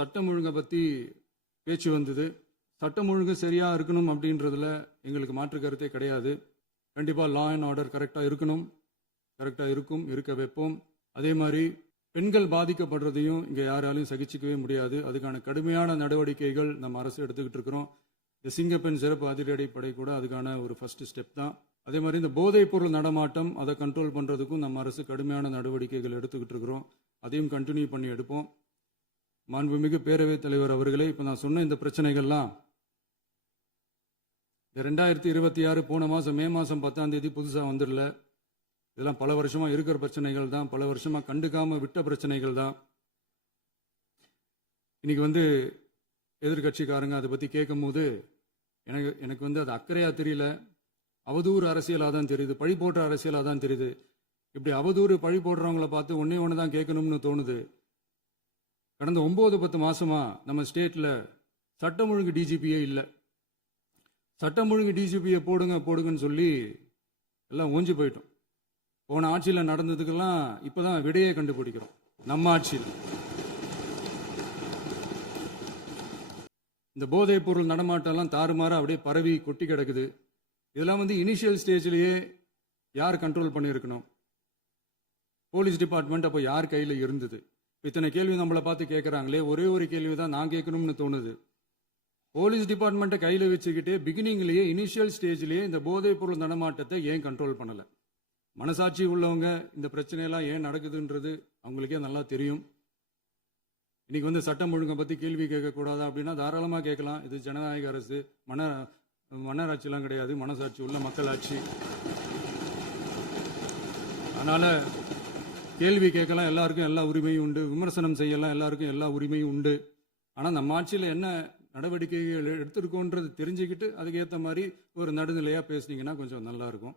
சட்டம் ஒழுங்கை பற்றி பேச்சு வந்தது. சட்டம் ஒழுங்கு சரியாக இருக்கணும் அப்படின்றதுல எங்களுக்கு மாற்று கருத்தே கிடையாது. கண்டிப்பாக லா அண்ட் ஆர்டர் கரெக்டாக இருக்கணும், கரெக்டாக இருக்கும், இருக்க வைப்போம். அதே மாதிரி பெண்கள் பாதிக்கப்படுறதையும் இங்கே யாராலையும் சகிச்சிக்கவே முடியாது. அதுக்கான கடுமையான நடவடிக்கைகள் நம்ம அரசு எடுத்துக்கிட்டு இருக்கிறோம். இந்த சிங்கப்பெண் சிறப்பு அதிரடிப்படை கூட அதுக்கான ஒரு ஃபர்ஸ்ட் ஸ்டெப் தான். அதே மாதிரி இந்த போதைப் பொருள் நடமாட்டம் அதை கண்ட்ரோல் பண்ணுறதுக்கும் நம்ம அரசு கடுமையான நடவடிக்கைகள் எடுத்துக்கிட்டு இருக்கிறோம். அதையும் கண்டினியூ பண்ணி எடுப்போம். மாண்புமிகு பேரவைத் தலைவர் அவர்களே, இப்போ நான் சொன்ன இந்த பிரச்சனைகள்லாம் 2026 போன மாதம் மே மாதம் 10ஆம் தேதி புதுசாக வந்துடல. இதெல்லாம் பல வருஷமாக இருக்கிற பிரச்சனைகள் தான், பல வருஷமாக கண்டுக்காமல் விட்ட பிரச்சனைகள் தான். இன்னைக்கு எதிர்கட்சிக்காரங்க அதை பற்றி கேட்கும் போது எனக்கு அது அக்கறையாக தெரியல, அவதூறு அரசியலாக தான் தெரியுது, பழி போடுற அரசியலாக தான் தெரியுது. இப்படி அவதூறு பழி போடுறவங்கள பார்த்து ஒன்று தான் கேட்கணும்னு தோணுது. கடந்த 9-10 மாசமா நம்ம ஸ்டேட்ல சட்டம் ஒழுங்கு டிஜிபியே இல்லை. சட்டம் ஒழுங்கு டிஜிபியை போடுங்கன்னு சொல்லி எல்லாம் ஓஞ்சி போயிட்டோம். போன ஆட்சியில் நடந்ததுக்கெல்லாம் இப்பதான் விடையே கண்டுபிடிக்கிறோம். நம்ம ஆட்சியில் இந்த போதைப் பொருள் நடமாட்டம்லாம் தாறுமாற அப்படியே பரவி கொட்டி கிடக்குது. இதெல்லாம் இனிஷியல் ஸ்டேஜ்லயே யார் கண்ட்ரோல் பண்ணியிருக்கணும்? போலீஸ் டிபார்ட்மெண்ட் அப்போ யார் கையில் இருந்தது? இத்தனை கேள்வி நம்மளை பார்த்து கேட்குறாங்களே, ஒரே ஒரு கேள்வி தான் நான் கேட்கணும்னு தோணுது. போலீஸ் டிபார்ட்மெண்ட்டை கையில் வச்சுக்கிட்டே பிகினிங்லேயே இனிஷியல் ஸ்டேஜ்லேயே இந்த போதைப் பொருள் நடமாட்டத்தை ஏன் கண்ட்ரோல் பண்ணலை? மனசாட்சி உள்ளவங்க இந்த பிரச்சனையெல்லாம் ஏன் நடக்குதுன்றது அவங்களுக்கே நல்லா தெரியும். இன்னைக்கு சட்டம் ஒழுங்கை பற்றி கேள்வி கேட்கக்கூடாதா அப்படின்னா தாராளமாக கேட்கலாம். இது ஜனநாயக அரசு, மன்னராட்சிலாம் கிடையாது, மனசாட்சி உள்ள மக்களாட்சி. அதனால கேள்வி கேட்கலாம், எல்லாருக்கும் எல்லா உரிமையும் உண்டு. விமர்சனம் செய்யலாம், எல்லாருக்கும் எல்லா உரிமையும் உண்டு. ஆனால் நம்ம ஆட்சியில் என்ன நடவடிக்கைகள் எடுத்திருக்கோன்றது தெரிஞ்சுக்கிட்டு அதுக்கேற்ற மாதிரி ஒரு நடுநிலையாக பேசுனீங்கன்னா கொஞ்சம் நல்லா இருக்கும்.